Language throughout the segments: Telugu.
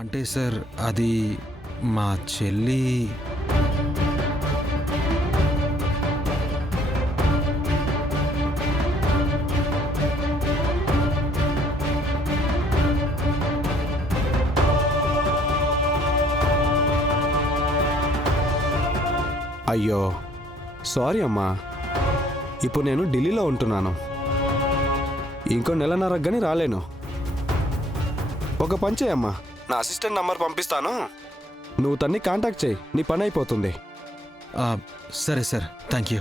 అంటే సార్ అది మా చెల్లి. అయ్యో సారీ అమ్మా, ఇప్పుడు నేను ఢిల్లీలో ఉంటున్నాను. ఇంకో నెలన్నరకు కానీ రాలేను. ఒక పని చేయమ్మా, నా అసిస్టెంట్ నంబర్ పంపిస్తాను, నువ్వు తన్ని కాంటాక్ట్ చేయి, నీ పని అయిపోతుంది. సరే సార్, థ్యాంక్ యూ.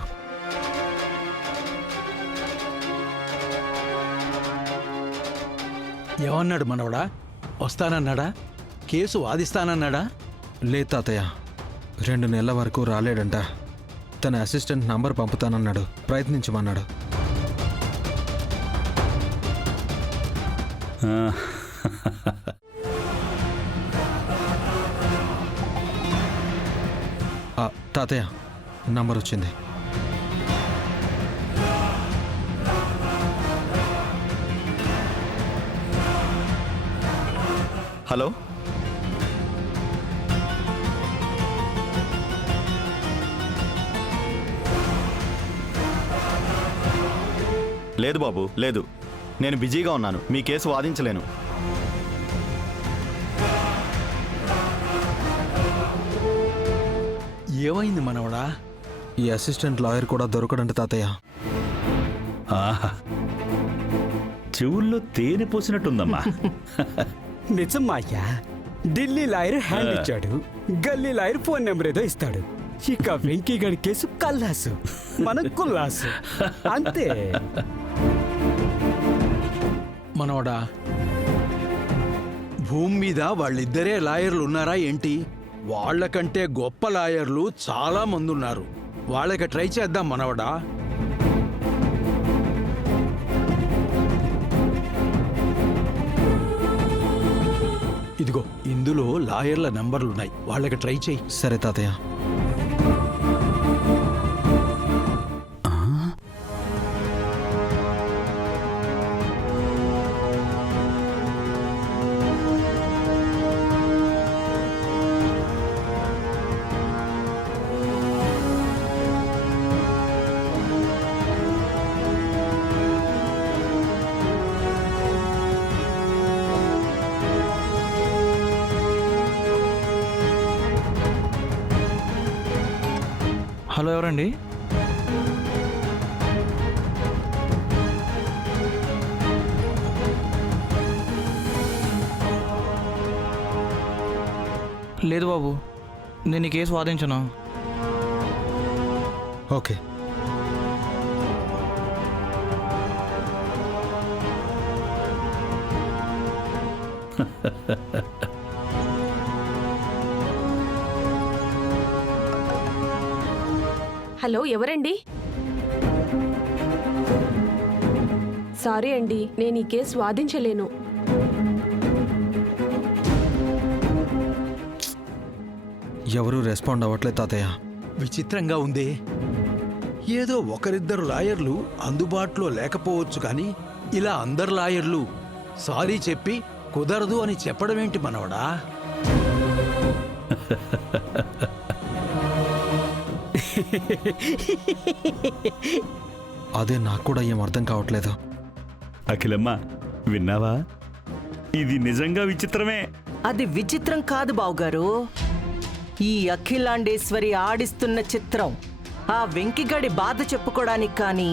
ఏమన్నాడు మనవడా? వస్తానన్నాడా? కేసు వాదిస్తానన్నాడా? లేదు తాతయ్య, 2 నెలల వరకు రాలేడంట. తన అసిస్టెంట్ నంబర్ పంపుతానన్నాడు, ప్రయత్నించమన్నాడు. తాతయ్య నంబర్ వచ్చింది. హలో, లేదు బాబు, లేదు, నేను బిజీగా ఉన్నాను, మీ కేసు వాదించలేను. ఏమైంది మనవడా? ఈ అసిస్టెంట్ లాయర్ కూడా దొరకడంట తాతయ్య. ఆహా, చెవుల్లో తేనె పోసినట్టుందమ్మా. నిజం మాయ్యా, ఢిల్లీ లాయర్ హ్యాండ్ ఇచ్చాడు, గల్లీ లాయర్ ఫోన్ నెంబర్ ఏదో ఇస్తాడు. ఇక వెంకీగడి కేసు కల్లాసు, మనం కుల్లాసు, అంతే. మనవడా, భూమి మీద వాళ్ళిద్దరే లాయర్లు ఉన్నారా ఏంటి? వాళ్ళకంటే గొప్ప లాయర్లు చాలా మంది ఉన్నారు. వాళ్ళకి ట్రై చేద్దాం మనవడా. ఇదిగో ఇందులో లాయర్ల నంబర్లున్నాయి, వాళ్ళకి ట్రై చేయి. సరే తాతయ్య. హలో, ఎవరండి? లేదు బాబు, నేను ఈ కేసు వాదించను. ఓకే. హలో, ఎవరండి? సారీ అండి, నేను ఈ కేసు వాదించలేను. ఎవరూ రెస్పాండ్ అవ్వట్లేదు తాతయ్య. విచిత్రంగా ఉందే. ఏదో ఒకరిద్దరు లాయర్లు అందుబాటులో లేకపోవచ్చు కానీ ఇలా అందరు లాయర్లు సారీ చెప్పి కుదరదు అని చెప్పడమేంటి మనవడా? అదే నాకు కూడా ఏం అర్థం కావట్లేదు. అఖిలమ్మ, విన్నావా? ఇది నిజంగా విచిత్రమే. అది విచిత్రం కాదు బావుగారు, ఈ అఖిలాండేశ్వరి ఆడిస్తున్న చిత్రం. ఆ వెంకిగడి బాధ చెప్పుకోవడానికి కానీ,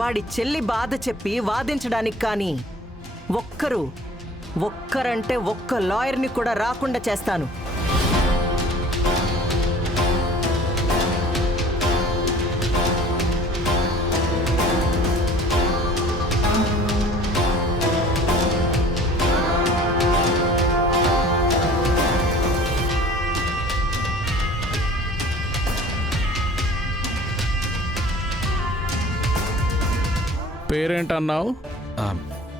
వాడి చెల్లి బాధ చెప్పి వాదించడానికి కానీ ఒక్కరంటే ఒక్క లాయర్ని కూడా రాకుండా చేస్తాను. పేరేంటన్నావు?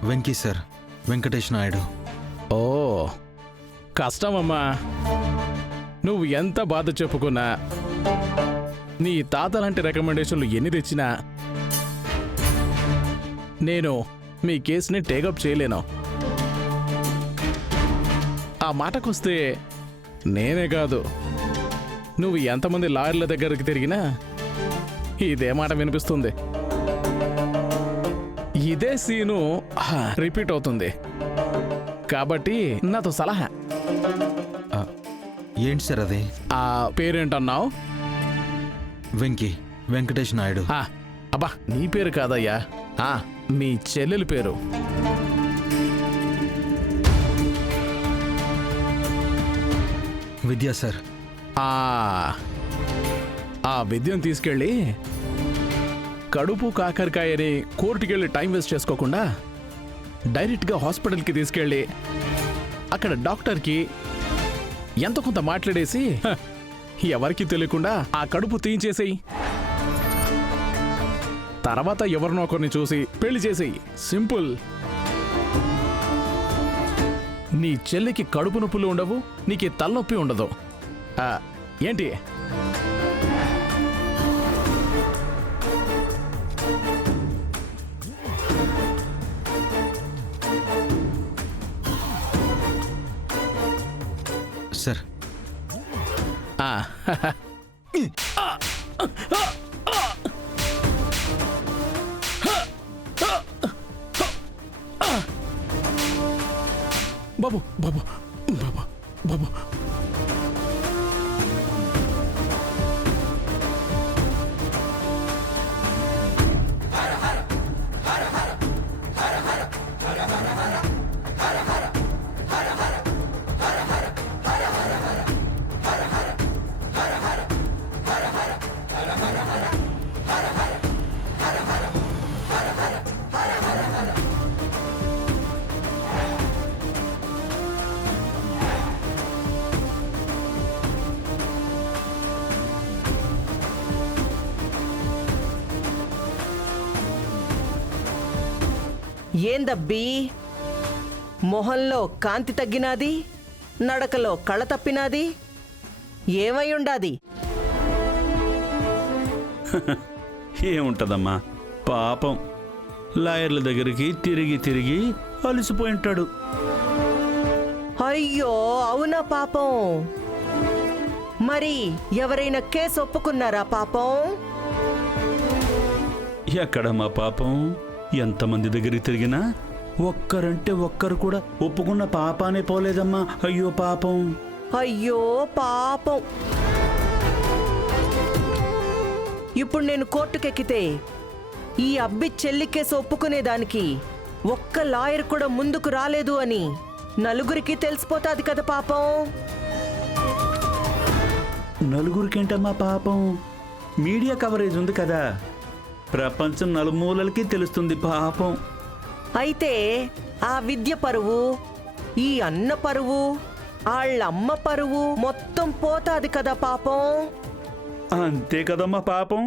వెంకీ సార్, వెంకటేష్ నాయుడు. ఓ, కష్టమమ్మా. నువ్వు ఎంత బాధ చెప్పుకున్నా, నీ తాత లాంటి రికమెండేషన్లు ఎన్ని తెచ్చినా నేను మీ కేసుని టేకప్ చేయలేను. ఆ మాటకొస్తే నేనే కాదు, నువ్వు ఎంతమంది లాయర్ల దగ్గరికి తిరిగినా ఇదే మాట వినిపిస్తుంది. ఇదే సీను రిపీట్ అవుతుంది. కాబట్టి నాతో సలహా. ఏంటి సార్ అది? ఆ పేరేంటన్నావు? వెంకటేష్ నాయుడు. అబ్బా, నీ పేరు కాదయ్యా, మీ చెల్లెలి పేరు. విద్య సార్. ఆ విద్యను తీసుకెళ్ళి కడుపు కాకరకాయని కోర్టుకెళ్ళి టైం వేస్ట్ చేసుకోకుండా డైరెక్ట్గా హాస్పిటల్కి తీసుకెళ్ళి అక్కడ డాక్టర్కి ఎంత కొంత మాట్లాడేసి ఎవరికి తెలియకుండా ఆ కడుపు తీయించేసేయి. తర్వాత ఎవరినో ఒకరిని చూసి పెళ్లి చేసేయి. సింపుల్. నీ చెల్లికి కడుపు నొప్పులు ఉండవు, నీకు తలనొప్పి ఉండదు. ఏంటి? సార్. బాబు బాబు బాబు బాబు ఏందబ్బీ, మొహంలో కాంతి తగ్గినాది, నడకలో కళ తప్పినాది, ఏమై ఉండాది? ఏముంటదమ్మా, పాపం లాయర్ల దగ్గరికి తిరిగి తిరిగి అలసిపోయింటాడు. అయ్యో అవునా పాపం? మరి ఎవరైనా కేసు ఒప్పుకున్నారా పాపం? ఎక్కడమ్మా పాపం, ఎంతమంది దగ్గరికి తిరిగినా ఒక్కరంటే ఒక్కరు కూడా ఒప్పుకున్న పాపానే పోలేదమ్మా. అయ్యో పాపం. అయ్యో పాపం. ఇప్పుడు నేను కోర్టుకెక్కితే ఈ అబ్బి చెల్లి కేసు ఒప్పుకునేదానికి ఒక్క లాయర్ కూడా ముందుకు రాలేదు అని నలుగురికి తెలిసిపోతాది కదా పాపం. నలుగురికేంటమ్మా పాపం, మీడియా కవరేజ్ ఉంది కదా, ప్రపంచం నలుమూలలకి తెలుస్తుంది పాపం. అయితే ఆ విద్య పరువు, ఈ అన్న పరువు, వాళ్ళమ్మ పరువు మొత్తం పోతాది కదా పాపం. అంతే కదమ్మా పాపం.